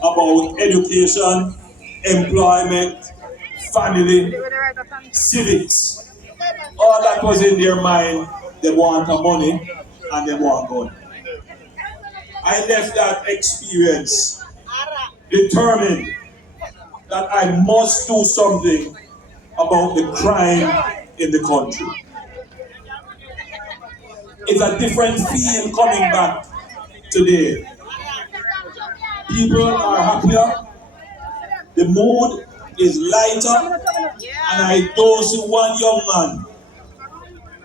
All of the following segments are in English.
about education, employment, family, civics. All that was in their mind, they want money and they want gun. I left that experience determined that I must do something about the crime in the country. It's a different feel coming back today. People are happier, the mood is lighter, and I don't see one young man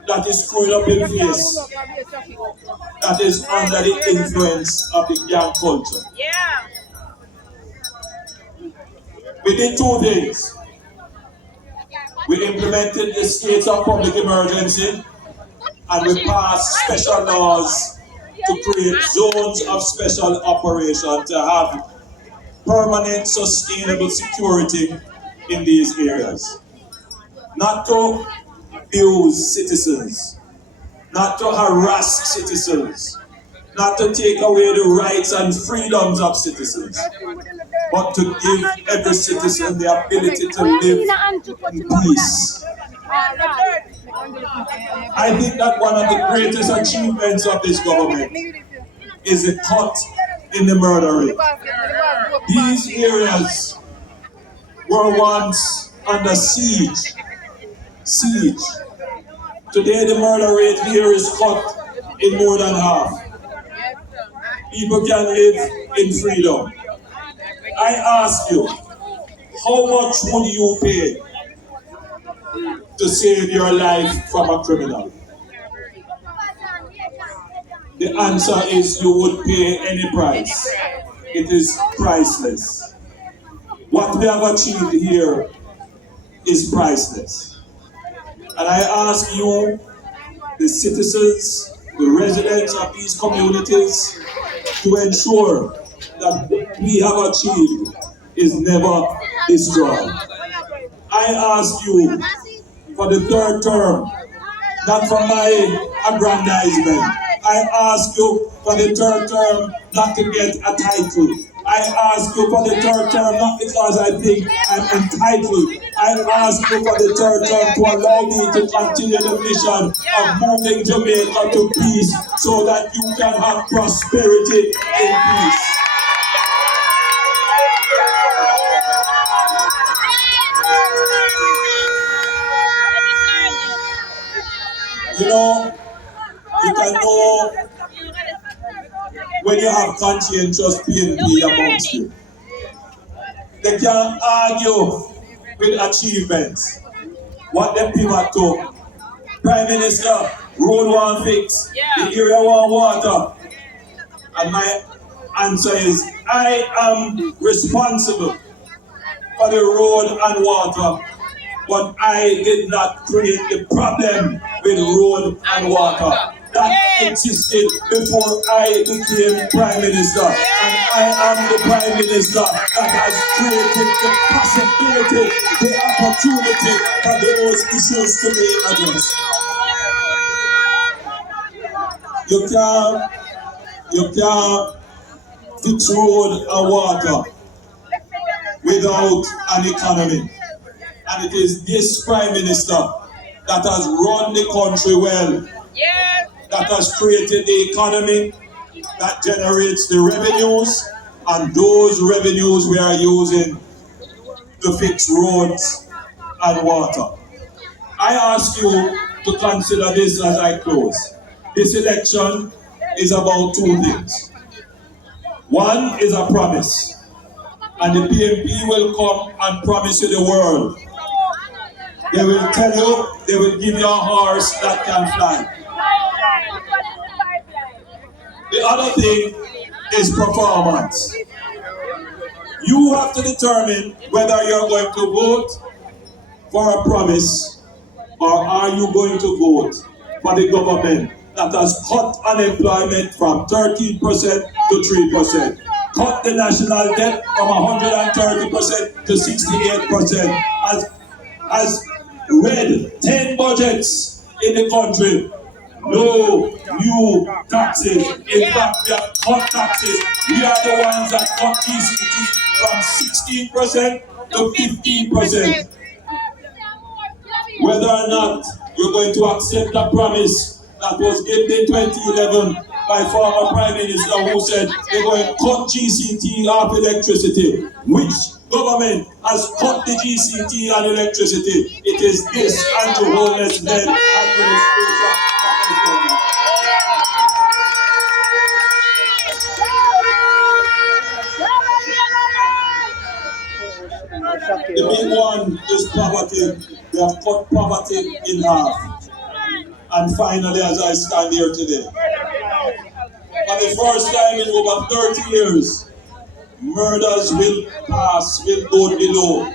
that is screwing up in face, that is under the influence of the gang culture. We did two things. We implemented the state of public emergency and we passed special laws to create zones of special operation to have permanent sustainable security in these areas. Not to abuse citizens, not to harass citizens, not to take away the rights and freedoms of citizens, but to give every citizen the ability to live in peace. I think that one of the greatest achievements of this government is the cut in the murder rate. These areas were once under siege. Today the murder rate here is cut in more than half. People can live in freedom. I ask you, how much would you pay to save your life from a criminal? The answer is you would pay any price. It is priceless. What we have achieved here is priceless. And I ask you, the citizens, the residents of these communities, to ensure that what we have achieved is never destroyed. I ask you for the third term, not for my aggrandizement. I ask you for the third term not to get a title. I ask you for the third term not because I think I'm entitled. I ask you for the third term to allow me to continue the mission of moving Jamaica to peace so that you can have prosperity in peace. You know, you can know when you have conscientious PNP amongst you. They can argue with achievements. What they pivot to. Prime Minister, road one fix, the area one water. And my answer is, I am responsible for the road and water, but I did not create the problem with road and water. That existed before I became Prime Minister. And I am the Prime Minister that has created the possibility, the opportunity for those issues to be addressed. You can't fix road and water without an economy. And it is this Prime Minister that has run the country well, that has created the economy, that generates the revenues, and those revenues we are using to fix roads and water. I ask you to consider this as I close. This election is about two things. One is a promise, and the PNP will come and promise you the world. They will tell you, they will give you a horse that can fly. The other thing is performance. You have to determine whether you're going to vote for a promise or are you going to vote for the government that has cut unemployment from 13% to 3%, cut the national debt from 130% to 68%, has read 10 budgets in the country no new taxes. In fact, we have cut taxes. We are the ones that cut GCT from 16% to 15%. Whether or not you're going to accept the promise that was given in 2011 by former Prime Minister who said they're going to cut GCT off electricity. Which government has cut the GCT on electricity? It is this Andrew Holness led administration that has done it. The big one is poverty. We have cut poverty in half. And finally, as I stand here today, for the first time in over 30 years, murders will go below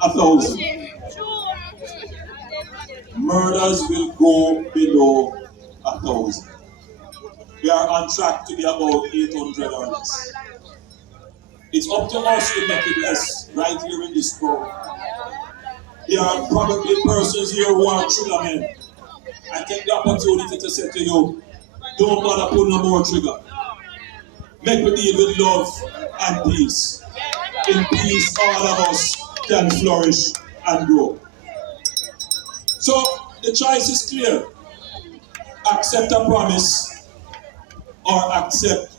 1,000. Murders will go below 1,000. We are on track to be about 800 or less. It's up to us to make it less right here in this program. There are probably persons here who are trigger men. I take the opportunity to say to you, don't bother pull no more trigger. Make we deal with love and peace. In peace, all of us can flourish and grow. So the choice is clear. Accept a promise or accept